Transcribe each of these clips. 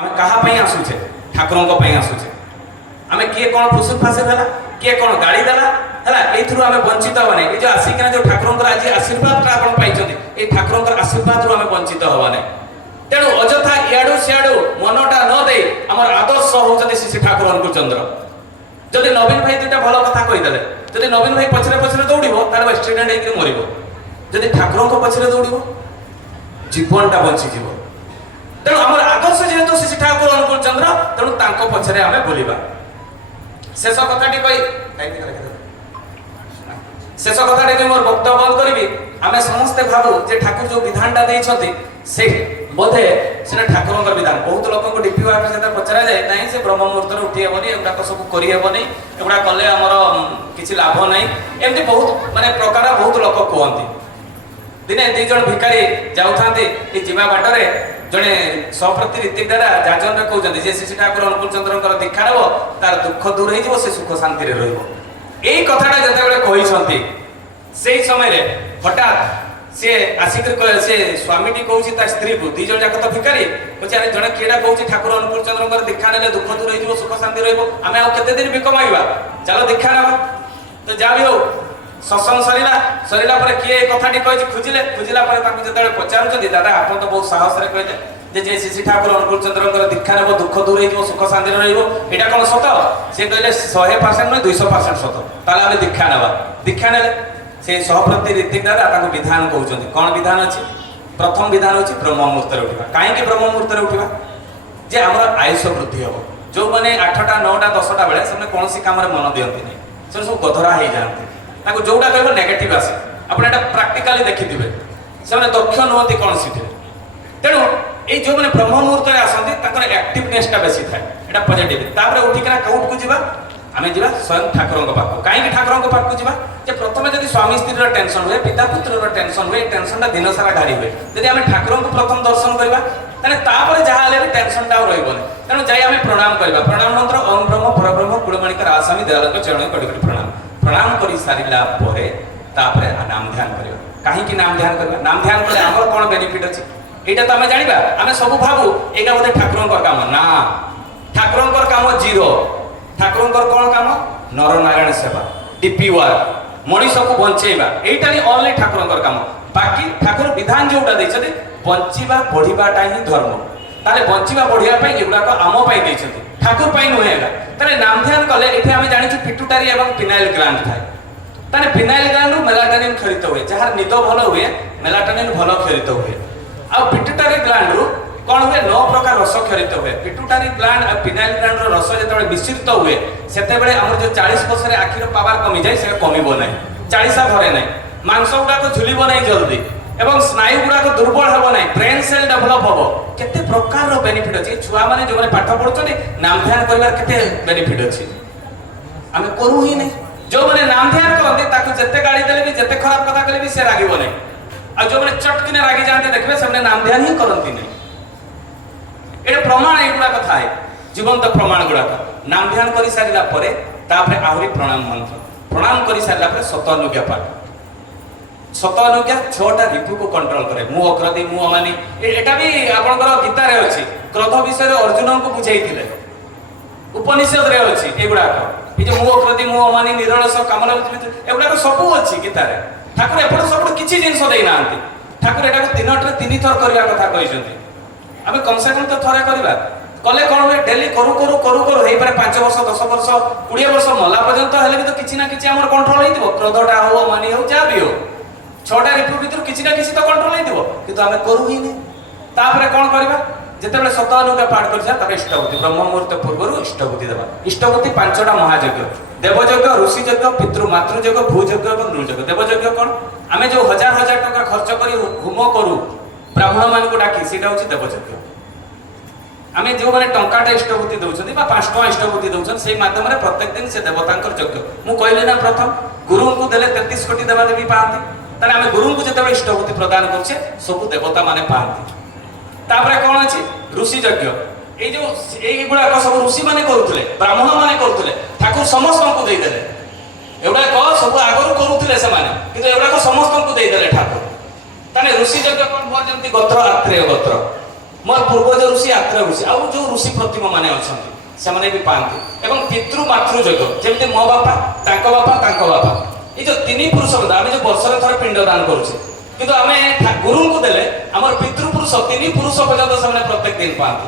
आमे कहा पई आसुचे ठाकुरों को पई आसुचे आमे किए कोन फुसुर फासे देला किए कोन गाड़ी देला हला एथुरु आमे वंचित होबाने ए जो आसिकना जो ठाकुरों को आज आशीर्वाद ता आपण पाइछथि ए ठाकुरों को आशीर्वाद रु आमे वंचित होबाने तेणु अजथा इयाडू सियाडू मनटा न दे हमर आदर्श होउछथि श्री ठाकुर अनुकूल चंद्र जदि नवीन भाई दुटा भलो कथा कहि देले जदि नवीन भाई पछरे पछरे दौड़िबो तार एक्सीडेंट हेकि मरिबो जदि ठाकुरों को पछरे दौड़िबो जीवनटा बंची जीवो तेणु आमर आदर्श जेहेतु श्री ठाकुर अनुकूल चंद्र तेणु तांको पछरे आमे बोलिबा शेष कथाटी कहि शेष कथाटी कहि मोर वक्तव्य बंद करबी आमे समस्त भाबु जे ठाकुर जो विधानटा देइछथि से बोधे से ठाकुरों का विधान बहुत लोक को डीपी ऑफिस से पचरा जाए नहीं से ब्रह्म मुहूर्त रे उठी हेबनी एगुडा को सब करि हेबनी एगुडा कले हमर किछि लाभ नहीं एमती बहुत माने प्रकार बहुत लोक कहंती दिने दी जण भिखारी जाउथांती ए जिमा बाटरे जणे सप्रति ऋतिक दादा जाजन रे कहउछन्ती जे श्री ठाकुर अनुकूल चंद्रकर दीक्षा नेबो तार दुख दूर हे जिवो से सुख शांति रे रहइबो एई कथाटा जते बेले कहिसंती सेई समय रे हठात से आसिक से स्वामीटी कहूँ ता स्त्री को दी जन जाक तो भिखारी पचे अरे जने केडा कहूँ ठाकुर अनुकूल चंद्रकर दीक्षा नेले दुख दूर हो सुख शांति रहिबो आमे आ केते दिन बिक माइबा चलो दीक्षा नेबा तो जा भी हो सत्संग सरीला पर किए कथाटी कहि खुजिला पर ताकू जते पचारुछथि दादा आपन तो बहुत साहस रे कहले जे श्री ठाकुर अनुकूल चंद्रकर दीक्षा नेबो दुख दूर हो सुख शांति रहिबो एटा कोन सत से कहले 100% न 200% सत ताले आमे दीक्षा नेबा दीक्षा नेले से सहप्रति ऋतिक दादा ताको विधान कहउछन्ति कोन विधान अछि प्रथम विधान अछि ब्रह्म मुहूर्त रे उठिबा काहे कि ब्रह्म मुहूर्त रे उठिबा जे हमर आयुष वृद्धि हो जो माने 8टा 9टा 10टा बेले सबने कोनसी काम रे मन दियंती नै से सब गधरा हे जानते ताको जोटा कहबो नेगेटिव आसे आपण एटा प्रैक्टिकली देखिदिबे सबने दक्ष नहंती कोनसी थे तेणु ए जो माने ब्रह्म मुहूर्त रे आसंती ताकर एक्टिवनेस टा बेसी थाए एटा पॉजिटिव तापर उठिकरा कोउट को जिबा आमे जिबा स्वयं ठाकुरों को पाखो काहे कि ठाकुरों को पाखो जिबा जे प्रथमे जदि स्वामी स्त्री रो टेंशन हुए पिता पुत्र रो टेंशन हुए टेंशन टा दिन सारा घारी हुए जदि आमे ठाकुरों को प्रथम दर्शन करबा तने तापर जहा आले भी टेंशन टा रहइबोनी तेणु जाई आमे प्रणाम करबा प्रणाम मंत्र ओम ब्रह्म परब्रह्म कुलमणिकर आसामी दयालक चरण कडी प्रणाम प्रणाम करि सारिला परे तापर नाम ध्यान करबा काहे कि नाम ध्यान करबा नाम ध्यान करले हमर कोन बेनिफिट अछि एटा त आमे जानिबा आमे सब भाबू एगा बोधे ठाकुरों को काम ना ठाकुरों को काम जीरो ठाकुरों कौन काम नर नारायण सेवा डीपी वर्क मनीष को बंचेबा एटा ही ओनली ठाकुरों काम बाकी ठाकुर विधान जोटा देछथि बंचिबा बढ़िबाटा ही धर्म ताले बंचिबा बढ़िया पई एगुडा को आम पई देछथि ठाकुर पई नहेगा ताले नाम ध्यान कले एथे आमे जानिछु पिट्यूटरी एवं पिनाइल ग्लैंड थाए ताले पिनाइल ग्लैंड मेलाटोनिन खरित हुए जहार निद भलो हुए मेलाटोनिन भलो खरित हुए आ पिट्यूटरी ग्लैंड रु कौन हुए 9 प्रकार रस खरित हुए पिट्यूटरी ग्लैंड और पिनाइल ग्लैंड रो रस जेतबे मिश्रित हुए सेते बेले हमर जो 40 वर्ष रे आखिर पावर कमी जाय से कमिबो नै 40 धरे नै मांस गुडा को झुलिबो नै जल्दी एवं स्नायु गुडा को दुर्बल हेबो नै ब्रेन सेल डेवलप होबो केते प्रकार रो बेनिफिट अछि छुआ माने जो माने पाठ पढुछथि नाम ध्यान करबार केते बेनिफिट अछि आमे करू ही नै जो माने नाम ध्यान करथि ताकू जत्ते गाड़ी देले भी जत्ते खराब कथा कले भी से रागिबो नै आ जो माने चटकिने रागी जानते देखबे सबने नाम ध्यान ही करंती नै एटा प्रमाण एगुडा कथा है जीवंत प्रमाण गुडा नाम ध्यान करि सारिला परे तापरे आहुरी प्रणाम मंत्र प्रणाम करि सारिला परे सतनुज्ञा पाठ सतनुज्ञा 6टा रिपु को कंट्रोल करे मु अक्रति मु अमानी एटा भी आपनकर गीता रे अछि क्रोध विषय रे अर्जुन को बुझाइथिले उपनिषद रे अछि एगुडा ए जे मु अक्रति मु अमानी निरलस कामना एगुडा सब अछि गीता रे ठाकुर एपड सब किछि जिंस देइ नांती ठाकुर एटा को 3 थर करबा कथा कहिसंती आमे कम से कम तो थरे करबा कले कोन हुए डेली करू करू करू करू हेइ पारे 5 वर्ष 10 वर्ष 20 वर्ष मला पर्यंत हेले भी तो किछि ना किछि हमर कंट्रोल हेतिबो क्रोधटा हो मानी हो जा भी हो 6टा रिपु भीतर किछि ना किछि तो कंट्रोल हेतिबो किंतु आमे करू ही नै तापरे कोन करबा जेतेबेले सतनुज्ञा पाठ करछा तबे इष्टवती ब्रह्म मुहूर्त पूर्वरु इष्टवती देबा इष्टवती 5टा महायज्ञ देवयज्ञ ऋषियज्ञ पितृ मातृयज्ञ भूयज्ञ और नृयज्ञ देवयज्ञ कोन आमे जो हजार हजार टका खर्च करी होम करू ब्राह्मण मान को डाकी सीटा होची देवयज्ञ आमे जो माने टंकाटा इष्टवती दउछथि बा 5 टका इष्टवती दउछन से माध्यम रे प्रत्येक दिन से देवतांकर यज्ञ मु कहले ना प्रथम गुरु को देले 33 कोटी देवा देवी पांती ताने आमे गुरु को जेते इष्टवती प्रदान करछे सब देवता माने पांती तापरे कोन अछि ऋषि यज्ञ ए जो ए गुडा को सब ऋषि माने करूथले ब्राह्मण माने करूथले ठाकुर समस्त को देइ देले एवडा को सब आगरु करूथले से माने किंतु एवडा को समस्त को देइ देले ठाकुर ताने ऋषि यज्ञ कोन भर जेंति गोत्र आत्रेय गोत्र मोर पूर्वज ऋषि आत्र ऋषि आउ जो ऋषि प्रतिमा माने अछंती ସେମାନେ ବି ପାଆନ୍ତି ଏବଂ ପିତୃ ମାତୃ ଯୋଗ ଯେମିତି ମୋ ବାପା ତାଙ୍କ ବାପା ଏ ଯୋଉ ତିନି ପୁରୁଷ ଆମେ ଯୋଉ ବର୍ଷରେ ଥରେ ପିଣ୍ଡ ଦାନ କରୁଛେ କିନ୍ତୁ ଆମେ ଗୁରୁଙ୍କୁ ଦେଲେ ଆମର ପିତୃପୁରୁଷ ତିନି ପୁରୁଷ ପର୍ଯ୍ୟନ୍ତ ସେମାନେ ପ୍ରତ୍ୟେକ ଦିନ ପାଆନ୍ତି।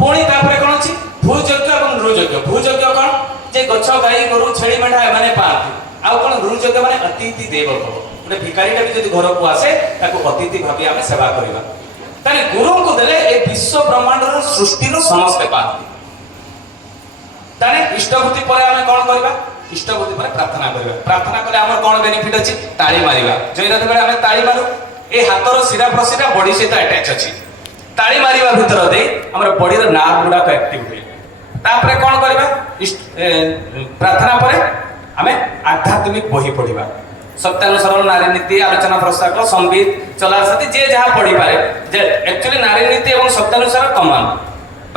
ପୁଣି ତାପରେ କ'ଣ ଅଛି ଭୂଯଜ୍ଞ ଏବଂ ନୃଯଜ୍ଞ। ଭୂଯଜ୍ଞ କ'ଣ ଯେ ଗଛ ଗାଈ ଗୋରୁ ଛେଳି ମେଣ୍ଢା ଏମାନେ ପାଆନ୍ତି। ଆଉ କ'ଣ ନୃଯଜ୍ଞ ମାନେ ଅତିଥି ଦେବ ଭବ। ଗୋଟେ ଭିକାରୀଟା ବି ଯଦି ଘରକୁ ଆସେ ତାକୁ ଅତିଥି ଭାବି ଆମେ ସେବା କରିବା। ତାହେଲେ ଗୁରୁଙ୍କୁ ଦେଲେ ଏ ବିଶ୍ୱ ବ୍ରହ୍ମାଣ୍ଡର ସୃଷ୍ଟିର ସମସ୍ତେ ପାଆନ୍ତି। ତାହେଲେ ଇଷ୍ଟଭୂତି ପରେ ଆମେ କ'ଣ କରିବା? ଇଷ୍ଟଭୂତି ପରେ ପ୍ରାର୍ଥନା କରିବା। ପ୍ରାର୍ଥନା କଲେ ଆମର କ'ଣ ବେନିଫିଟ୍ ଅଛି? ତାଳି ମାରିବା। ଜୟରାଧ ବେଳେ ଆମେ ତାଳି ମାରୁ ଏ ହାତର ଶିରା ପ୍ରଶିରା ବଡି ସହିତ ଆଟାଚ୍ ଅଛି। ତାଳି ମାରିବା ଭିତର ଦେଇ ଆମର ବଡିର ନାର୍ଭ ଗୁଡାକ ଆକ୍ଟିଭ ହୁଏ। ତାପରେ କ'ଣ କରିବା? ପ୍ରାର୍ଥନା ପରେ ଆମେ ଆଧ୍ୟାତ୍ମିକ ବହି ପଢିବା। ସତ୍ୟାନୁସରଣ ନାରୀ ନୀତି ଆଲୋଚନା ପ୍ରସ୍ତାବ ସମ୍ବିତ ଚଲାସତି ଯିଏ ଯାହା ପଢିପାରେ। ଯେ ଆକ୍ଚୁଆଲି ନାରୀ ନୀତି ଏବଂ ସତ୍ୟାନୁସାର କମନ।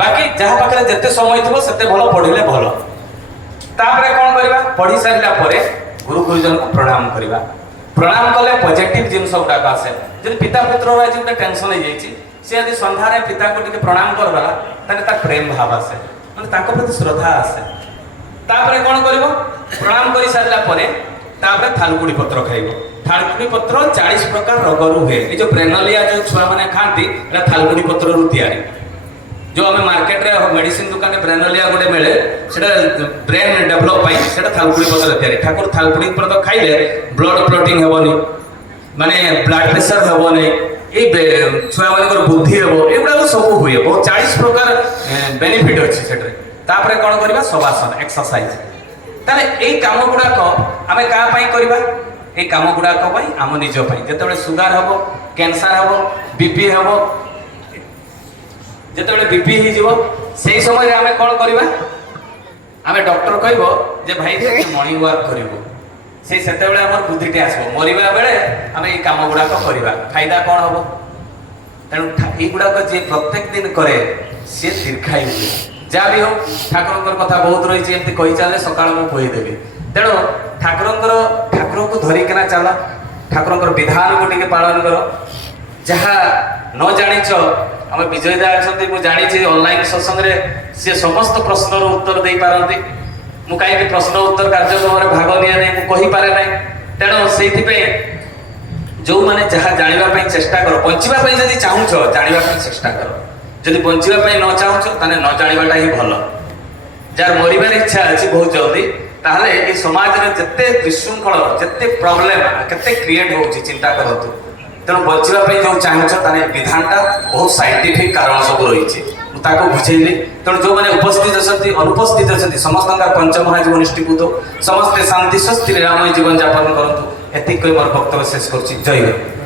ବାକି ଯାହା ପାଖରେ ଯେତେ ସମୟ ଥିବ ସେତେ ଭଲ ପଢିଲେ ଭଲ। ତାପରେ କ'ଣ କରିବା? ପଢି ସାରିଲା ପରେ ଗୁରୁ ଗୁରୁଜନକୁ ପ୍ରଣାମ କରିବା। ପ୍ରଣାମ କଲେ ପଜିଟିଭ ଜିନିଷ ଗୁଡାକ ଆସେ। ଯଦି ପିତା ପୁତ୍ରର ଆଜି ଗୋଟେ ଟେନସନ ହେଇଯାଇଛି ସେ ଯଦି ସନ୍ଧ୍ୟାରେ ପିତାଙ୍କୁ ଟିକେ ପ୍ରଣାମ କରିଦେଲା ତାହେଲେ ତାର ପ୍ରେମ ଭାବ ଆସେ ମାନେ ତାଙ୍କ ପ୍ରତି ଶ୍ରଦ୍ଧା ଆସେ। ତାପରେ କ'ଣ କରିବ? ପ୍ରଣାମ କରି ସାରିଲା ପରେ ତାପରେ ଥାଲୁକୁଡ଼ି ପତ୍ର ଖାଇବ। ଥାଲୁକୁଡ଼ି ପତ୍ର 40 ପ୍ରକାର ରୋଗରୁ ହୁଏ। ଏ ଯୋଉ ବ୍ରେନଲିଆ ଯୋଉ ଛୁଆମାନେ ଖାଆନ୍ତି ଏଟା ଥାଲୁକୁଡ଼ି ପତ୍ରରୁ ତିଆରି। जो आम मार्केट रे मेडिसिन दुकान ब्रेनोलिया गोटे मिले सेटा ब्रेन डेवलप पाई सेटा थालकुड़ी पत्र तैयारी। ठाकुर थालकुड़ी पत्र खाइले ब्लड क्लॉटिंग हेबनी माने ब्लड प्रेशर हेबनी ए छुआ मानकर बुद्धि हेबो एगुडा सब हुए। बहुत 40 प्रकार बेनिफिट अछि सेटरे। तापरे कोन करबा? शवासन एक्सरसाइज। ताले ए काम गुडाक आमे का पई करबा? ए काम गुडाक पई आम निज पई जेतेबे सुगर हेबो कैंसर हेबो बीपी हेबो जेतेबे बीपी ही जीवो सेही समय रे आमे कोन करबा? आमे डॉक्टर कहबो जे भाई मॉर्निंग वॉक करिवो से सेतेबे हमर बुद्धिटे आसबो। मरिबा बेले आमे ए काम गुडाक करबा फायदा कोन हबो? तेणु ए गुडाक जे प्रत्येक दिन करे से दीर्घायु हुए। जा भी हो ठाकुरंकर कथा बहुत रही एमती कही चले सकाळ मु कहि देबी। तेणु ठाकुर को धरिकना चल ठाकुरंकर विधान को टिके पालन करो। जहा न जानिच आम विजय दा अच्छा मुझे जानी ऑनलाइन सत्संग सी समस्त प्रश्नर उत्तर दे पारती। मु कहीं प्रश्न उत्तर कार्यक्रम भाग निया नहीं मुझे ना। तेणु से जो मैंने जहाँ जानापी चेष्टा कर बचापी जब चाहूच जानापी चेष्टा कर जब बचापी न चाहूच ताने न जानाटा ही भल। जार मरबार इच्छा अच्छी बहुत जल्दी ताहले ये समाज में जिते विशृंखल जिते प्रोब्लेम केते क्रिएट होची चिंता करतु। तेणु बचापी जो चाहूच ताने विधानटा बहुत साइंटिफिक कारण सब रही बुझेली। तेणु जो मैंने उपस्थित अच्छा अनुपस्थित अच्छा समस्त पंचमहाजीवन निष्ठीभूत समस्ते शांति स्वस्ति निरामय जीवन यापन करतु। एतिक मोर वक्तव्य शेष कर। जय गुरु।